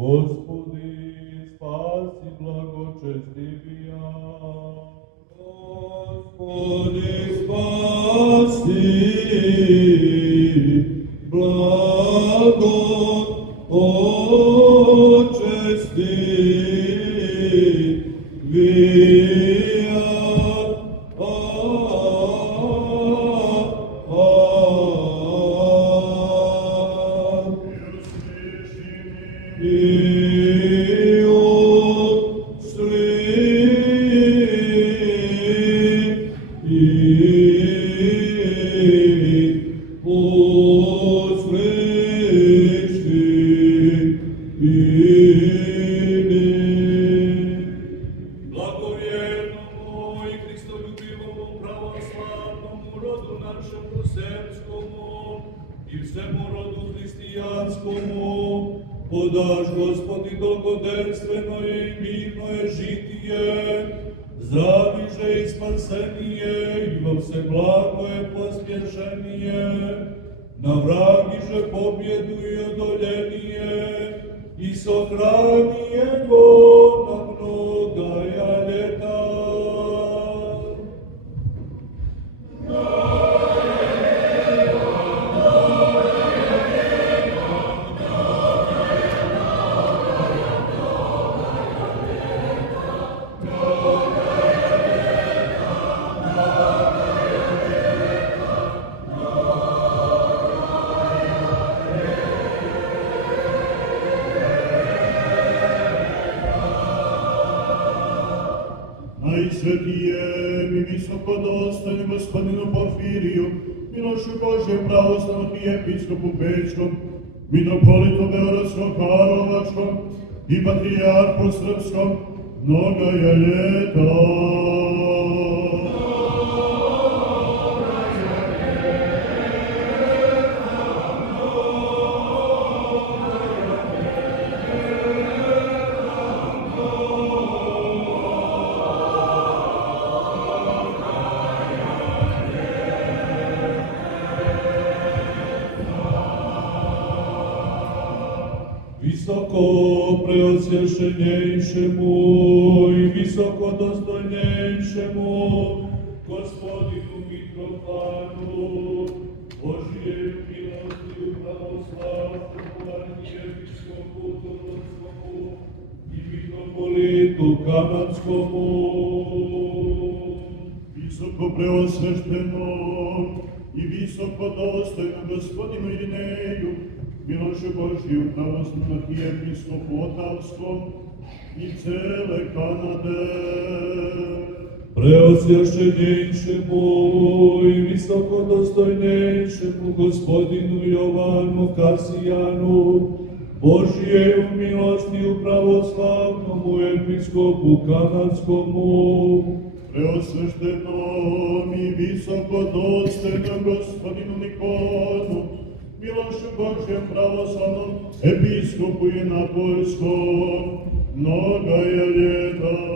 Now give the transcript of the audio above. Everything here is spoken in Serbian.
Господи, спаси благочестивия. Господи, спаси, нашему сербскому и всему роду христианскому, подашь, Господи, долгоденственное и мирное житие, здравие же и спасение, и во всеблагое поспешение, на враги же победу и одоление, и сохрани его на многое лета. Najsvetije i visokodostojno gospodinu Porfiriju, milošću Božje pravoslavnog i episkopu Bečkom, mitropolitu Beogradskom, Karlovačkom i patrijarhu Srpskom, mnoga je ljeta. Visoko preosvješenjejšemu i visoko dostojnejšemu Gospodinu Mitrofanu, Božije milosti u pravoslavnom arhijepiskopu Torotskom i mitropolitu Kanadskomu. Visoko preosveštenom i visoko dostojnom gospodinu Irineju, milošću Božju pravoslavnom arhijepiskopu Otavskom i cele Kanade. Preosvješenjejšemu i visoko dostojnejšemu gospodinu Jovanu Kasijanu, Božije u milosti u pravoslavnom episkopu Kanadskomu, Preosveštenom i visoko dostojnom gospodinu Nikonu, milošću Božjem pravoslavnom episkopu i Napojskom, mnoga je ljeta.